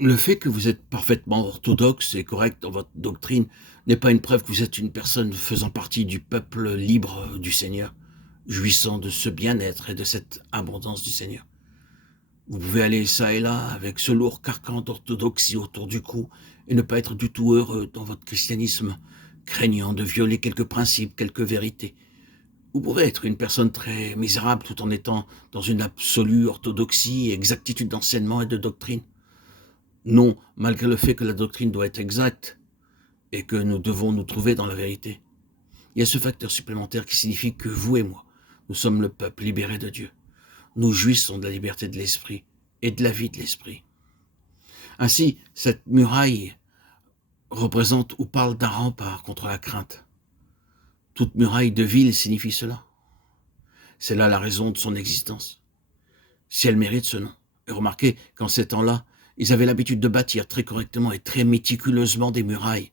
Le fait que vous êtes parfaitement orthodoxe et correct dans votre doctrine n'est pas une preuve que vous êtes une personne faisant partie du peuple libre du Seigneur, jouissant de ce bien-être et de cette abondance du Seigneur. Vous pouvez aller ça et là avec ce lourd carcan d'orthodoxie autour du cou et ne pas être du tout heureux dans votre christianisme, craignant de violer quelques principes, quelques vérités. Vous pourrez être une personne très misérable tout en étant dans une absolue orthodoxie et exactitude d'enseignement et de doctrine. Non, malgré le fait que la doctrine doit être exacte et que nous devons nous trouver dans la vérité. Il y a ce facteur supplémentaire qui signifie que vous et moi, nous sommes le peuple libéré de Dieu. Nous jouissons de la liberté de l'esprit et de la vie de l'esprit. Ainsi, cette muraille représente ou parle d'un rempart contre la crainte. Toute muraille de ville signifie cela. C'est là la raison de son existence. Si elle mérite ce nom. Et remarquez qu'en ces temps-là, ils avaient l'habitude de bâtir très correctement et très méticuleusement des murailles.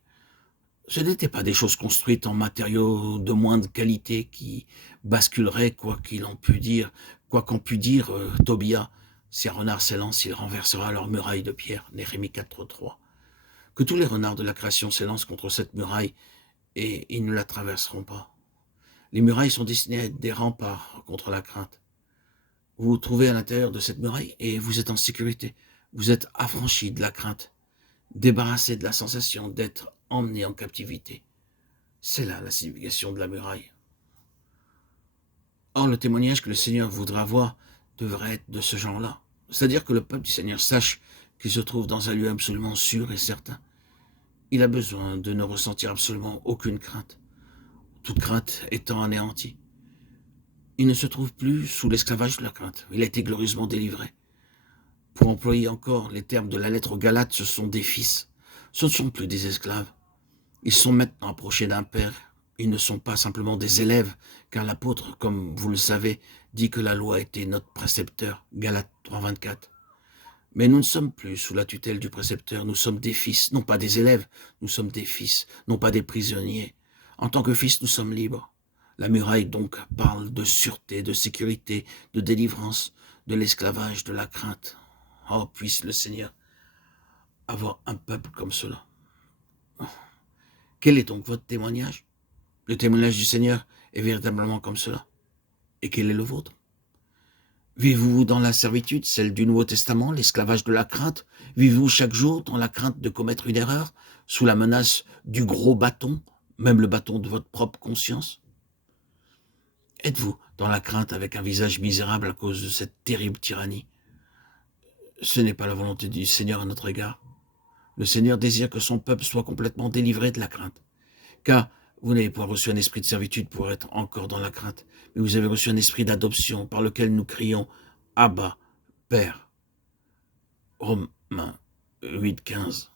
Ce n'étaient pas des choses construites en matériaux de moindre qualité qui basculeraient, quoi qu'en pût dire Tobia. Si un renard s'élance, il renversera leur muraille de pierre. Néhémie 4:3. Que tous les renards de la création s'élancent contre cette muraille et ils ne la traverseront pas. Les murailles sont destinées à être des remparts contre la crainte. Vous vous trouvez à l'intérieur de cette muraille et vous êtes en sécurité. Vous êtes affranchi de la crainte, débarrassé de la sensation d'être emmené en captivité. C'est là la signification de la muraille. Or, le témoignage que le Seigneur voudra avoir devrait être de ce genre-là. C'est-à-dire que le peuple du Seigneur sache qu'il se trouve dans un lieu absolument sûr et certain. Il a besoin de ne ressentir absolument aucune crainte, toute crainte étant anéantie. Il ne se trouve plus sous l'esclavage de la crainte. Il a été glorieusement délivré. Pour employer encore les termes de la lettre aux Galates, ce sont des fils. Ce ne sont plus des esclaves. Ils sont maintenant approchés d'un père. Ils ne sont pas simplement des élèves, car l'apôtre, comme vous le savez, dit que la loi était notre précepteur, Galates 3:24. Mais nous ne sommes plus sous la tutelle du précepteur, nous sommes des fils, non pas des élèves, nous sommes des fils, non pas des prisonniers. En tant que fils, nous sommes libres. La muraille donc parle de sûreté, de sécurité, de délivrance, de l'esclavage, de la crainte. Oh, puisse le Seigneur avoir un peuple comme cela. Quel est donc votre témoignage? Le témoignage du Seigneur est véritablement comme cela. Et quel est le vôtre? Vivez-vous dans la servitude, celle du Nouveau Testament, l'esclavage de la crainte? Vivez-vous chaque jour dans la crainte de commettre une erreur, sous la menace du gros bâton, même le bâton de votre propre conscience? Êtes-vous dans la crainte avec un visage misérable à cause de cette terrible tyrannie? Ce n'est pas la volonté du Seigneur à notre égard. Le Seigneur désire que son peuple soit complètement délivré de la crainte. Car vous n'avez pas reçu un esprit de servitude pour être encore dans la crainte, mais vous avez reçu un esprit d'adoption par lequel nous crions « Abba, Père ». Romains 8:15.